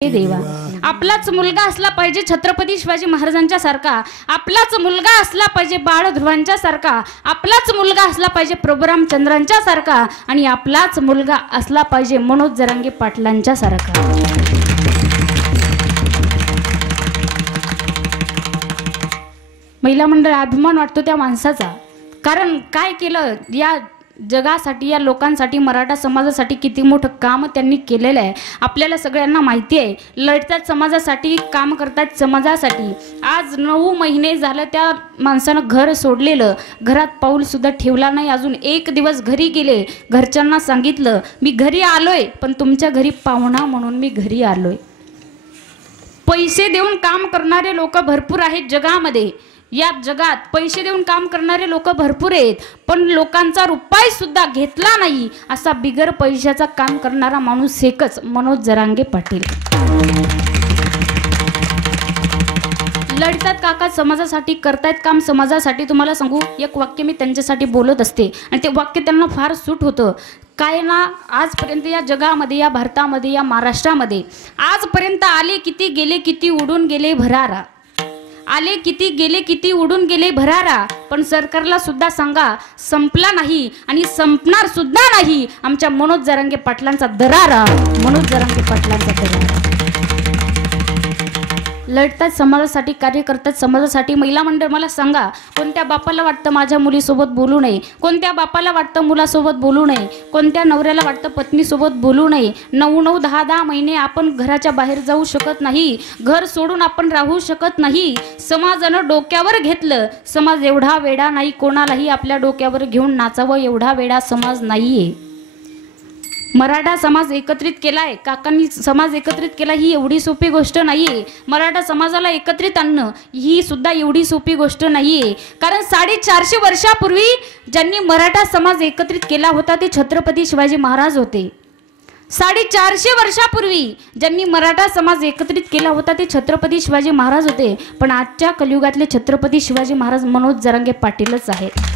देवा आपलाच मुलगा असला पाहिजे छत्रपती शिवाजी महाराजांच्या सारखा, आपलाच मुलगा असला पाहिजे बाळ ध्रुवांच्या सारखा, आपलाच मुलगा असला पाहिजे प्रभू रामचंद्रांच्या सारखा आणि आपलाच मुलगा असला पाहिजे मनोज जरांगे पाटलांच्या सारखा। महिला मंडळ अभिमान वाटतो त्या माणसाचा, कारण काय केलं या जगासाठी, या लोकांसाठी, मराठा समाजासाठी किती मोठं काम त्यांनी केलेलं आहे आपल्याला सगळ्यांना माहिती आहे। लढतात समाजासाठी, काम करतात समाजासाठी। आज 9 महिने झालं त्या माणसानं घर सोडलेलं, घरात पाऊल सुद्धा ठेवला नाही। अजून एक दिवस घरी गेले, घरच्यांना सांगितलं मी घरी आलोय पण तुमच्या घरी पाहुणा म्हणून मी घरी आलोय। पैसे देऊन काम करणारे लोक भरपूर आहेत जगामध्ये, या जगात पैसे देऊन काम करणारे लोक भरपूर आहेत, पण लोकांचा रुपया सुद्धा घेतला नाही असा बिगर पैशाचा काम करणारा माणूस एकच मनोज जरांगे पाटील। लढतात काका समाजासाठी, करतायत काम समाजासाठी। तुम्हाला सांगू एक वाक्य मी त्यांच्यासाठी बोलत असते आणि ते वाक्य त्यांना फार सूट होतं। काय ना, आजपर्यंत या जगामध्ये, या भारतामध्ये, या महाराष्ट्रामध्ये आजपर्यंत आले किती गेले किती उडून गेले भरारा, आले किती गेले किती उडून गेले भरारा, पण सरकारला सुद्धा सांगा संपला नाही आणि संपणार सुद्धा नाही आमच्या मनोज जरांगे पाटलांचा दरारा, मनोज जरांगे पाटलांचा दरारा। लढतात समाजासाठी, कार्य करतात समाजासाठी। महिला मंडळ मला सांगा, कोणत्या बापाला वाटतं माझ्या मुलीसोबत बोलू नये, कोणत्या बापाला वाटतं मुलासोबत बोलू नये, कोणत्या नवऱ्याला वाटतं पत्नीसोबत बोलू नये। 9-9 10-10 महिने आपण घराच्या बाहेर जाऊ शकत नाही, घर सोडून आपण राहू शकत नाही। समाजानं डोक्यावर घेतलं, समाज एवढा वेडा नाही, कोणालाही आपल्या डोक्यावर घेऊन नाचावं एवढा वेडा समाज नाहीये। मराठा समाज एकत्रित केलाय, काकांनी समाज एकत्रित केला, ही एवढी सोपी गोष्ट नाहीये। मराठा समाजाला एकत्रित आणणं ही सुद्धा एवढी सोपी गोष्ट नाहीये, कारण 450 वर्षापूर्वी ज्यांनी मराठा समाज एकत्रित केला होता ते छत्रपती शिवाजी महाराज होते। 450 वर्षापूर्वी ज्यांनी मराठा समाज एकत्रित केला होता ते छत्रपती शिवाजी महाराज होते, पण आजच्या कलियुगातले छत्रपती शिवाजी महाराज मनोज जरांगे पाटीलच आहेत।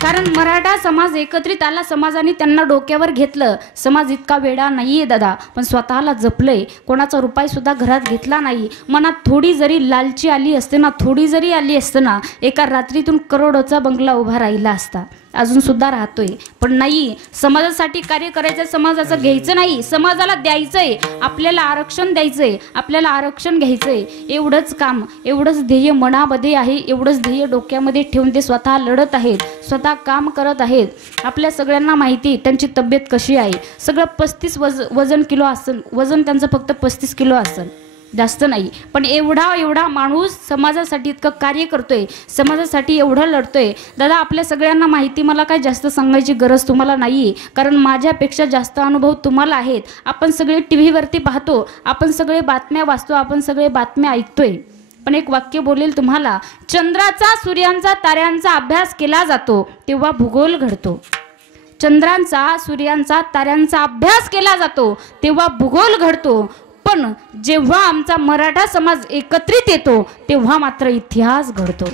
कारण मराठा समाज एकत्रित आला, समाजाने त्यांना डोक्यावर घेतलं। समाज इतका वेडा नाहीये दादा, पण स्वतःला जपलंय, कोणाचा रुपया सुद्धा घरात घेतला नाही। मनात थोडी जरी लालची आली असते ना, थोडी जरी आली असते ना, एका रात्रीतून करोडोचा बंगला उभा राहिला असता, अजून सुद्धा राहतोय। पण नाही, समाजासाठी कार्य करायचं, समाजाचं घ्यायचं नाही, समाजाला द्यायचंय, आपल्याला आरक्षण द्यायचंय, आपल्याला आरक्षण घ्यायचंय, एवढंच काम, एवढंच ध्येय मनामध्ये आहे, एवढंच ध्येय डोक्यामध्ये ठेवून ते स्वतः लढत आहेत, स्वतः काम करत आहेत। आपल्या सगळ्यांना माहिती त्यांची तब्येत कशी आहे, सगळं 35 वजन किलो असेल, वजन त्यांचं फक्त 35 किलो असेल, जास्त नाही। पण एवढा माणूस समाजासाठी इतकं कार्य करतोय, समाजासाठी एवढं लढतोय। दादा आपल्या सगळ्यांना माहिती, मला काय जास्त सांगायची गरज तुम्हाला नाही, कारण माझ्यापेक्षा जास्त अनुभव तुम्हाला आहेत। आपण सगळे टीव्ही वरती पाहतो, आपण सगळे बातम्या वाचतो, आपण सगळे बातम्या ऐकतोय, पण एक वाक्य बोलेल तुम्हाला, चंद्राचा, सूर्यांचा, ताऱ्यांचा अभ्यास केला जातो तेव्हा भूगोल घडतो। चंद्रांचा, सूर्यांचा, ताऱ्यांचा अभ्यास केला जातो तेव्हा भूगोल घडतो, पण जेव्हा आमचा मराठा समाज एकत्रित येतो तेव्हा मात्र इतिहास घडतो।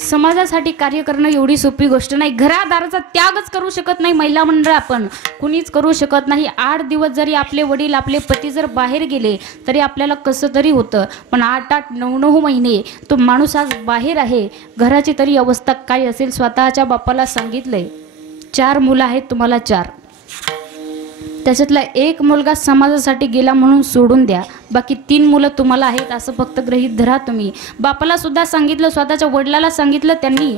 समाजासाठी कार्य करणं एवढी सोपी गोष्ट नाही। घरादाराचा त्यागच करू शकत नाही महिला मंडळ, आपण कुणीच करू शकत नाही। 8 दिवस जरी आपले वडील, आपले पती जर बाहेर गेले तरी आपल्याला कसं तरी होतं, पण 8-8 9-9 महिने तो माणूस आज बाहेर आहे, घराची तरी अवस्था काय असेल। स्वतःच्या बापाला सांगितलंय 4 मुलं आहेत तुम्हाला, 4, त्याच्यातला एक मुलगा समाजासाठी गेला म्हणून सोडून द्या, बाकी 3 मुलं तुम्हाला आहेत असं फक्त गृहीत धरा तुम्ही। बापाला सुद्धा सांगितलं, स्वतःच्या वडिलाला सांगितलं, त्यांनी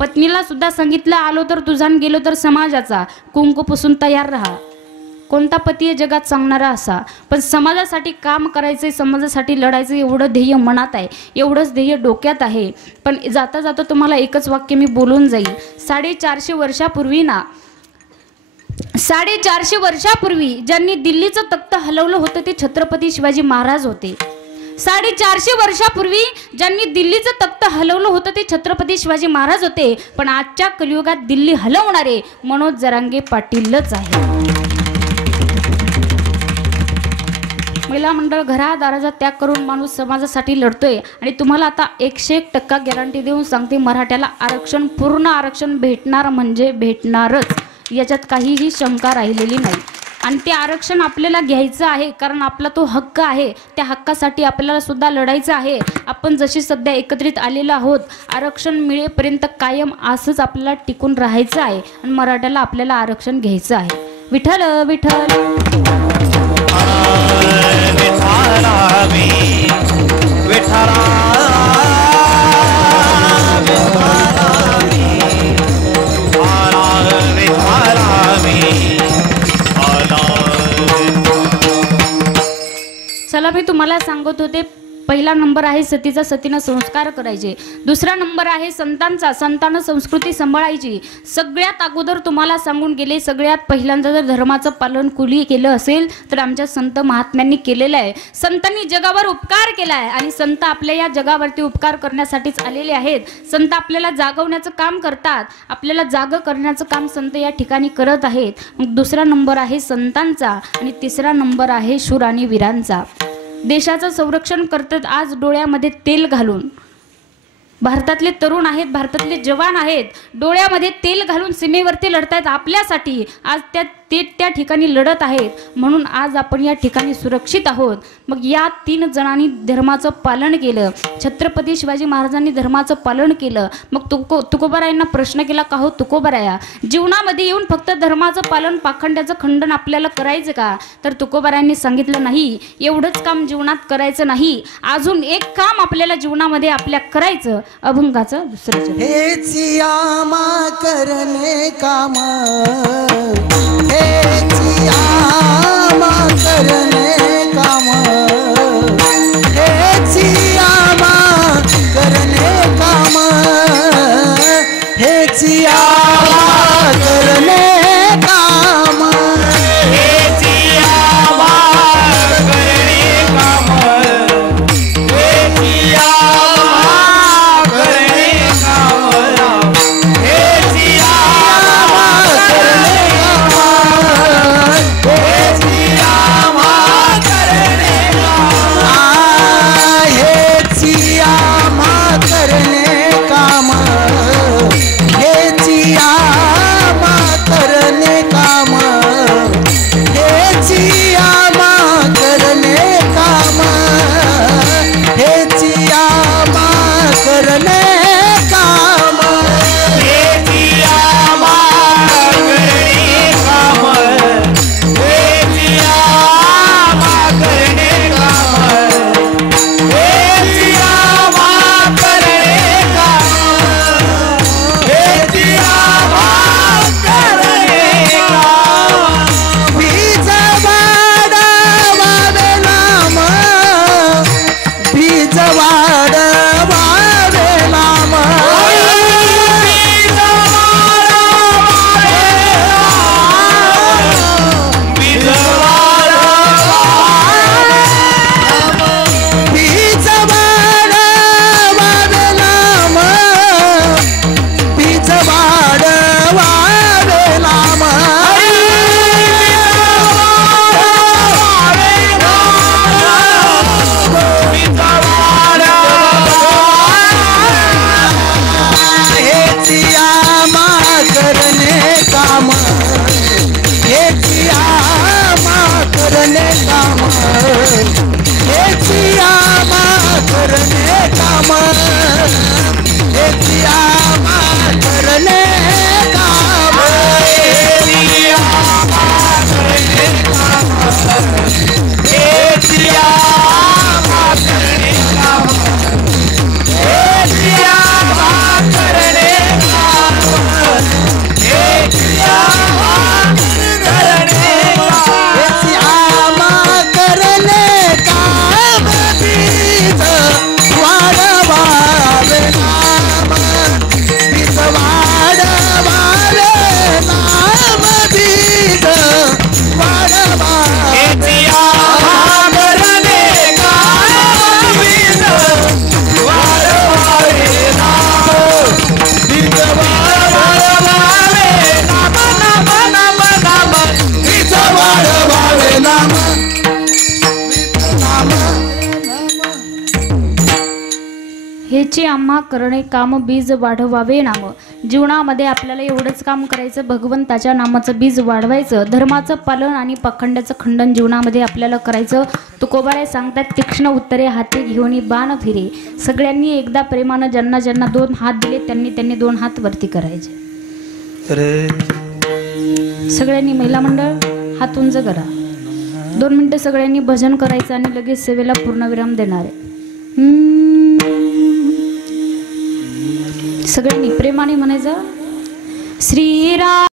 पत्नीला सुद्धा सांगितलं, आलो तर तुझा, गेलो तर समाजाचा, कुंकू पुसून तयार राहा। कोणता पती आहे जगात सांगणारा असा, पण समाजासाठी काम करायचंय, समाजासाठी लढायचं एवढं ध्येय मनात आहे, एवढंच ध्येय डोक्यात आहे। पण जाता जाता तुम्हाला एकच वाक्य मी बोलून जाईल, 450 वर्षापूर्वी ना, 450 वर्षापूर्वी ज्यांनी दिल्लीचं तख्त हलवलं होतं ते छत्रपती शिवाजी महाराज होते। 450 वर्षापूर्वी ज्यांनी दिल्लीचं तख्त हलवलं होतं ते छत्रपती शिवाजी महाराज होते, पण आजच्या कलियुगात दिल्ली हलवणारे मनोज जरांगे पाटीलच आहे। महिला मंडळ घरादाराचा त्याग करून माणूस समाजासाठी लढतोय, आणि तुम्हाला आता 101% गॅरंटी देऊन सांगते, मराठ्याला आरक्षण, पूर्ण आरक्षण भेटणार म्हणजे भेटणारच। याच्यात काहीही शंका राहिलेली नाही. आणि ते आरक्षण आपल्याला घ्यायचं आहे, कारण आपला तो हक्क आहे. त्या हक्कासाठी आपल्याला सुद्धा लढायचं आहे. आपण जशी सध्या एकत्रित आलेलो आहोत, आरक्षण मिळेपर्यंत कायम असंच आपल्याला टिकून राहायचं आहे आणि मराठ्याला आपल्याला आरक्षण घ्यायचं आहे. विठ्ठल विठ्ठल चला, मी तुम्हाला सांगत होते, पहिला नंबर आहे सतीचा, सतीनं संस्कार करायचे. दुसरा नंबर आहे संतांचा, संतानं संस्कृती सांभाळायची. सगळ्यात अगोदर तुम्हाला सांगून गेले, सगळ्यात पहिल्यांदा जर धर्माचं पालन कुणी केलं असेल तर आमच्या संत महात्म्यांनी केलेलं आहे. संतांनी जगावर उपकार केला आहे आणि संत आपल्या या जगावरती उपकार करण्यासाठीच आलेले आहेत. संत आपल्याला जागवण्याचं काम करतात, आपल्याला जाग करण्याचं काम संत या ठिकाणी करत आहेत. मग दुसरा नंबर आहे संतांचा आणि तिसरा नंबर आहे शूर आणि वीरांचा. देशाचं संरक्षण करतात आज डोळ्यामध्ये तेल घालून. भारतातले तरुण आहेत, भारतातले जवान आहेत, डोळ्यामध्ये तेल घालून सीमेवरती लढतायत आपल्यासाठी. आज ते त्या ठिकाणी लढत आहेत, म्हणून आज आपण या ठिकाणी सुरक्षित आहोत. मग या 3 जणांनी धर्माचं पालन केलं. छत्रपती शिवाजी महाराजांनी धर्माचं पालन केलं. मग तुकोबारायांना प्रश्न केला, का हो तुकोबाराया, जीवनामध्ये येऊन फक्त धर्माचं पालन, पाखंड्याचं खंडन आपल्याला करायचं का? तर तुकोबारायांनी सांगितलं, नाही, एवढंच काम जीवनात करायचं नाही, अजून एक काम आपल्याला जीवनामध्ये आपल्या करायचं. अभंगाचं दुसरं हेच यामा करणे काम, करणे काम, हेच यामा करणे काम, हेच यामा करणे काम, हेच यामा करणे काम, हेच यामा करणे काम, हेच यामा करणे हेचे आम्हा करणे काम, बीज वाढवावे नाम. जीवनामध्ये आपल्याला एवढंच काम करायचं, भगवंताच्या नामाचं बीज वाढवायचं, धर्माचं पालन आणि पाखंडाचं खंडन जीवनामध्ये आपल्याला करायचं. तुकोबाराय सांगतात, तीक्ष्ण उत्तरे हाती घेऊन बाण फिरे. सगळ्यांनी एकदा प्रेमानं ज्यांना ज्यांना 2 हात दिले त्यांनी 2 हात वरती करायचे. सगळ्यांनी महिला मंडळ हात उंच करा. 2 मिनिटं सगळ्यांनी भजन करायचं आणि लगेच सेवेला पूर्णविराम देणार आहे. सगळ्यांनी प्रेमाने म्हणायचं, श्रीराम